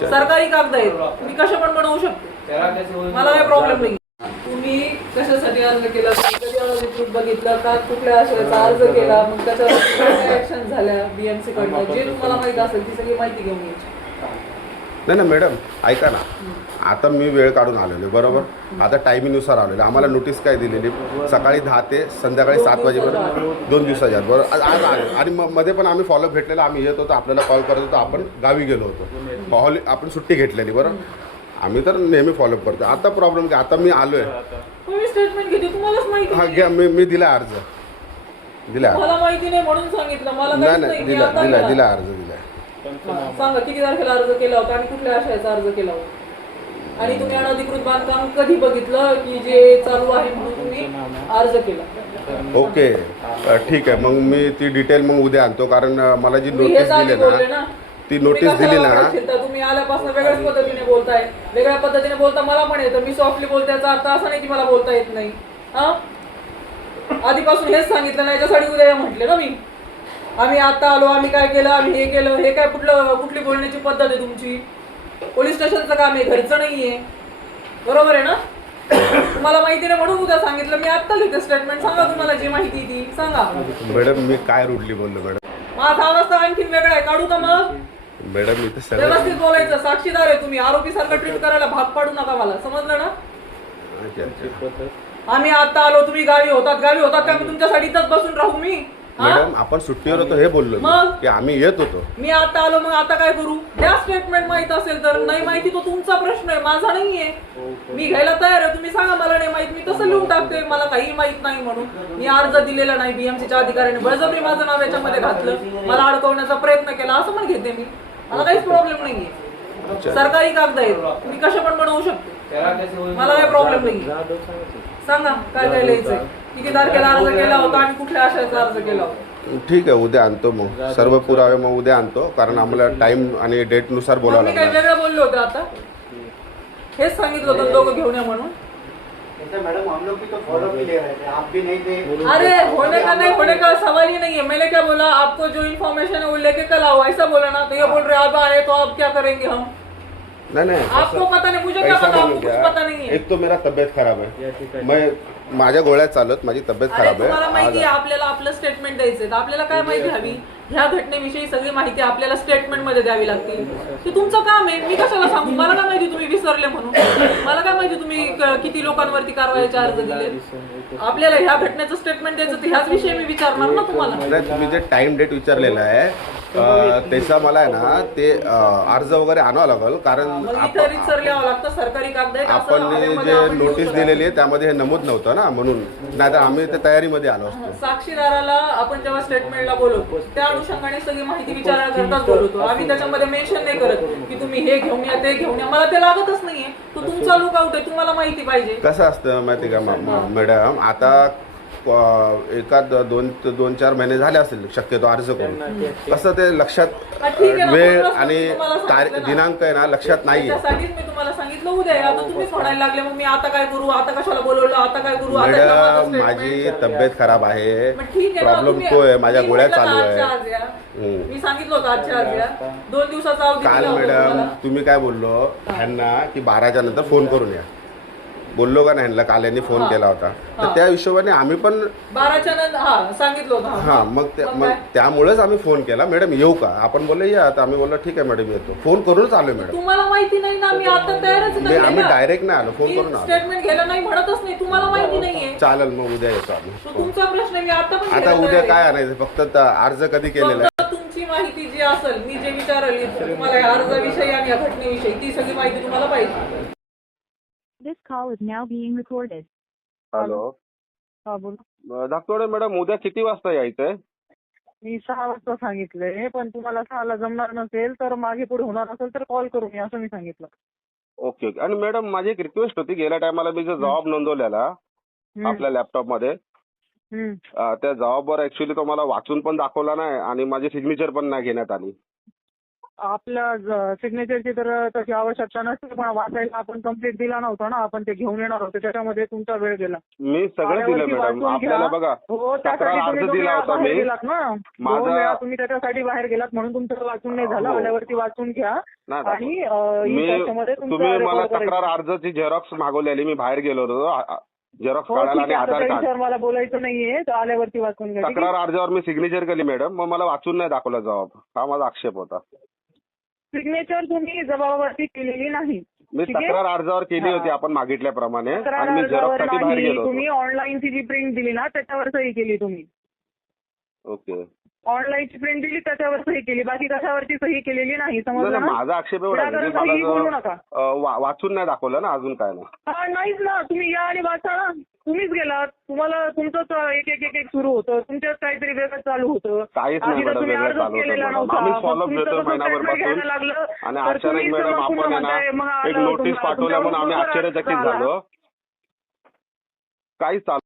सरकारी कागद आहेत, मी कशा पण बनवू शकतो, मला काही प्रॉब्लेम नाही. तुम्ही कशासाठी अर्ज केला, कधी अर्ज बघितलं का, कुठल्या आशयाचा अर्ज केला, मग त्याच्यावर ऍक्शन झाल्या बीएमसी कडनं, जे तुम्हाला माहिती असेल ती सगळी माहिती घेऊन यायची. नाही ना मॅडम, ऐका ना, आता मी वेळ काढून आलेलो बरोबर, आता टायमिंगनुसार आलेलो. आम्हाला नोटीस काय दिलेली, सकाळी 10 ते संध्याकाळी 7 वाजेपर्यंत 2 दिवसाच्या आत बरोबर. आज आले आणि मध्ये पण आम्ही फॉलोअप घेतलेला, आम्ही येत होतो, आपल्याला कॉल करत होतो, आपण गावी गेलो होतो, आपण सुट्टी घेतलेली बरोबर. आम्ही तर नेहमी फॉलोअप करतो. आता प्रॉब्लेम काय, आता मी आलोय, स्टेटमेंट घेते, तुम्हालाच माहिती. हा घ्या, मी दिला अर्ज, दिला. मला माहिती नाही म्हणून सांगितलं, मला नाही दिला अर्ज दिला. सांगा किती तारखेला अर्ज केला होता आणि कुठल्या आशयाचा अर्ज केला होता, आणि तुम्ही अनधिकृत बांधकाम कधी बघितलं की जे चालू आहे म्हणून तुम्ही अर्ज केला. ओके ठीक आहे, मग मी ती डिटेल मग उद्या आणतो, कारण मला जी तुम्ही नोटीस हेच आधी दिली बोलले ना, ना, ती नोटीस दिली ना, तुम्ही आल्यापासून वेगळ्याच पद्धतीने बोलताय, वेगळ्या पद्धतीने बोलता मला पण येतं. मी सॉफ्टली बोलते, याचा अर्थ असा नाही की मला बोलता येत नाही. हा, आधीपासून हेच सांगितलं नाही, याच्यासाठी उद्या म्हटले ना मी. आम्ही आता आलो, आम्ही काय केलं, आम्ही हे केलं, हे काय कुठली बोलण्याची पद्धत आहे तुमची? पोलीस स्टेशनचं काम आहे, घरचं नाहीये, बरोबर आहे ना? तुम्हाला माहिती नाही म्हणून उद्या सांगितलं. मी आत्ता लिहिते स्टेटमेंट, सांगा तुम्हाला जी माहिती ती सांगा. मॅडम मी काय रुडली बोललो मॅडम? माझा आवाज तर आणखीन वेगळा आहे, काढू का मग? मॅडम मी तर व्यवस्थित बोलायचं, साक्षीदार आहे तुम्ही, आरोपी सारखं ट्रीट करायला भाग पाडू नका मला, समजलं ना? आम्ही आता आलो, तुम्ही गावी होतात का मी तुमच्यासाठी इथंच बसून राहू? मी मॅडम आपण सुट्टीवर होतो हे बोललो मग? की आम्ही येत होतो. मी आता आलो, मग आता काय करू? द्या स्टेटमेंट, माहित असेल तर. नाही माहिती तो तुमचा प्रश्न आहे, माझा नाहीये. मी घ्यायला तयार आहे, तुम्ही सांगा मला नाही माहित, मी तसं लिहून टाकते मला काही माहित नाही म्हणून. मी अर्ज दिलेला नाही, बीएमसीच्या अधिकाऱ्याने बळजबरी माझं नाव याच्यामध्ये घातलं, मला अडकवण्याचा प्रयत्न केला, असं पण घेते मी, मला काहीच प्रॉब्लेम नाहीये. सरकारी कागद आहेत, मी कशा पण बनवू शकतो, मला काही प्रॉब्लेम नाही. सांगा काय काय लिहायचंय, किती तारखेला अर्ज केला होता आणि कुठल्या आशयाचा अर्ज केला होता. ठीक आहे, उद्या आणतो, मग सर्व पुरावे मग उद्या आणतो, कारण आम्हाला टाइम आणि डेट नुसार बोलावं मी काय लागणार. वेगळं बोललो होतं आता? हेच सांगितलं होतं दोघं घेऊन या म्हणून. मैडम हम लोग भी तो फॉलो भी ले रहे थे, आप भी नहीं थे। अरे होने का नहीं होने का सवाल ही नहीं है. मैंने क्या बोला, आपको जो इन्फॉर्मेशन है वो लेके कल आओ, ऐसा बोला ना. तो ये बोल रहे अब आए तो अब क्या करेंगे हम? नाही आपको पता नहीं, मुझे क्या ऐसा पता, आपको बोलूं कुछ क्या? पता नहीं है. एक तो मेरा तब्येत खराब है, मैं माझ्या गोळ्या चालत, माझी तब्येत अरे खराब तुम्हाला माहिती आहे, आहे. आपल्याला आपलं स्टेटमेंट द्यायचंय, तर आपल्याला काय माहिती हवी? ह्या घटनेविषयी सगळी माहिती आपल्याला स्टेटमेंट मध्ये द्यावी लागते. ते तुमचं काम आहे, मी कशाला सांगू? मला काय माहिती तुम्ही विसरले म्हणून? मला काय माहिती तुम्ही किती लोकांवरती कारवाईचे अर्ज दिले? आपल्याला ह्या घटनेचं स्टेटमेंट द्यायचं, तर ह्याच विषयी मी विचारणार ना तुम्हाला. नाही, तुम्ही जे टाइम डेट विचारलेला आहे त्याचा मला आहे ना ते अर्ज वगैरे आणावं लागेल, कारण इथं रितसर लिहावं लागतं, सरकारी कागद आहेत, असं आपण हवेमध्ये जे आपण लिहू नोटीस शकत दिलेली आहे त्यामध्ये हे नमूद नव्हतं ना, म्हणून नाहीतर आम्ही ते तयारीमध्ये आलो नाही. असतो. साक्षीदाराला आपण जेव्हा स्टेटमेंटला बोलवतो त्या अनुषंगाने सगळी माहिती विचारण्याकरताच बोलवतो आम्ही. त्याच्यामध्ये मेन्शन नाही करत की तुम्ही हे घेऊन या, ते घेऊन या. मला ते लागतच नाहीये, तो तुमचा लुकआउट आहे, तुम्हाला माहिती पाहिजे. कसं असतं माहिती का मॅडम, आता एखाद 2-4 महिने झाले असतील शक्यतो अर्ज करून, कसं ते लक्षात ठीक आहे ना, वेळ म्हणूनच आणि मी तुम्हाला सांगितलं ना. दिनांक आहे ना लक्षात नाहीये. त्यासाठीच मी तुम्हाला सांगितलं उद्या या. आता तुम्हीच म्हणायला लागले, मग मी आता काय करू, आता कशाला बोलवलं, आता काय करू? आता मॅडम statement माझी तब्येत खराब आहे, मग ठीक आहे ना, प्रॉब्लेम तुम्ही- तो आहे, माझ्या मी गोळ्या म्हटलं चालू ना आजच्या आहे. आज या. मी सांगितलं होतं आजच्या आज या. 2 दिवसाचा अवधी काल दिला होता मॅडम तुम्हाला. तुम्ही काय बोललो ह्यांना की 12च्या नंतर फोन करून या, बोललो का नाही ह्यांना? काल यांनी फोन केला होता, तर त्या हिशोबाने आम्ही पण 12च्या नंतर सांगितलं होतं. हा मग त्यामुळेच आम्ही फोन केला, मॅडम येऊ का? आपण बोलले या, तर आम्ही बोललो ठीक आहे मॅडम येतो. फोन करूनच आलो मॅडम. तुम्हाला माहिती नाही ना, मी आता तयारच नाही, आम्ही डायरेक्ट नाही आलो, फोन करून आलो. स्टेटमेंट घ्यायला नाही म्हणतच नाही, तुम्हाला माहिती नाहीये. चालेल, मग उद्या येतो आम्ही. तो तुमचा प्रश्न आहे, मी आता पण आता घ्यायला उद्या तयार काय आहे. आणायचं? फक्त अर्ज कधी केलेला आहे? फक्त तुमची माहिती जी असेल, मी जे विचारली तुम्हाला या अर्जाविषयी आणि या घटनेविषयी, ती सगळी माहिती तुम्हाला पाहिजे. This call is now being recorded. Hello, हा बोल. धाकटोडे मॅडम, उद्या किती वाजता यायचंय? मी 6 वाजता सांगितलंय, पण तुम्हाला 6ला जमणार नसेल तर मागे पुढे होणार असेल तर कॉल करून या असं मी सांगितलं. Okay okay. आणि मॅडम माझी एक रिक्वेस्ट होती, गेल्या टायमाला मी जो जबाब नोंदवलेला आपल्या लॅपटॉप मध्ये, त्या जबाबवर ऍक्च्युली तो मला वाचून पण दाखवला नाही आणि माझी सिग्नेचर पण नाही घेण्यात आली. आपल्या सिग्नेचरची तर तशी आवश्यकता नसते, पण वाचायला आपण कंप्लीट दिला नव्हता ना, आपण ते घेऊन येणार होते, त्याच्यामध्ये तुमचा वेळ गेला. मी सगळं दिलं आल्यावरती मॅडम. वाचून आपल्याला घ्या. बघा हो, त्यासाठी तक्रार तुम्ही अर्ज 2 दिला वेळा होता बाहेर मी. गेलात ना. 2 माझा- वेळा तुम्ही त्याच्यासाठी बाहेर गेलात म्हणून तुमचं वाचून नाही झालं. हो. आल्यावरती वाचून घ्या नाही आणि मी त्याच्यामध्ये तुम्ही मला रेकॉर्ड तक्रार करायचं. अर्जाची झेरॉक्स मागवलेली, मी बाहेर गेलो होतो झेरॉक्स हो, काढायला ठीक आणि आहे. आता आधार त्या कार्ड. विषयावर मला बोलायचं नाहीये, तर आल्यावरती वाचून घ्या. ठीक आहे? तक्रार अर्जावर मी सिग्नेचर केली मॅडम, मग मला वाचून नाही दाखवला जबाब. हा माझा आक्षेप होता. सिग्नेचर तुम्ही जबाबावरती केलेली नाही. मी ठीक आहे? तक्रार अर्जावर केली होती हा. आपण मागितल्याप्रमाणे, तक्रार आणि मी अर्जावर झेरॉक्ससाठी बाहेर नाही, गेलो तुम्ही होतो. ऑनलाईनची जी प्रिंट दिली ना त्याच्यावर सही केली तुम्ही. ओके. ऑनलाईनची प्रिंट दिली त्याच्यावर सही केली, बाकी कशावरती सही केलेली नाही. समजलं नाही, ना? माझा आक्षेप एवढा आहे की विनाकारण मला काहीही बोलू जो, नका. वाचून नाही दाखवलं ना, अजून काय नाही. हा, नाहीच ना. तुम्ही या आणि वाचा ना. तुम्हीच गेलात, तुम्हाला तुमचंच एक सुरू होतं, तुमच्यात काहीतरी वेगळं चालू होतं. काहीच नाही आधी तर मॅडम, तुम्ही वेगळं अर्जच चालू होतं केलेला मॅडम. नव्हता. आम्ही मग फॉलोअप तुमचं देतोय कसं महिनाभर statement घ्यायला पासून, लागलं, आणि तर अचानक तुम्ही मॅडम सगळं आपण पुन्हा आहे ना म्हणताय, मग एक आलं नोटीस तुमच्या- पाठवल्या म्हणून आम्ही तुमच्यावर आश्चर्यचकित आला. झालो. काहीच चालू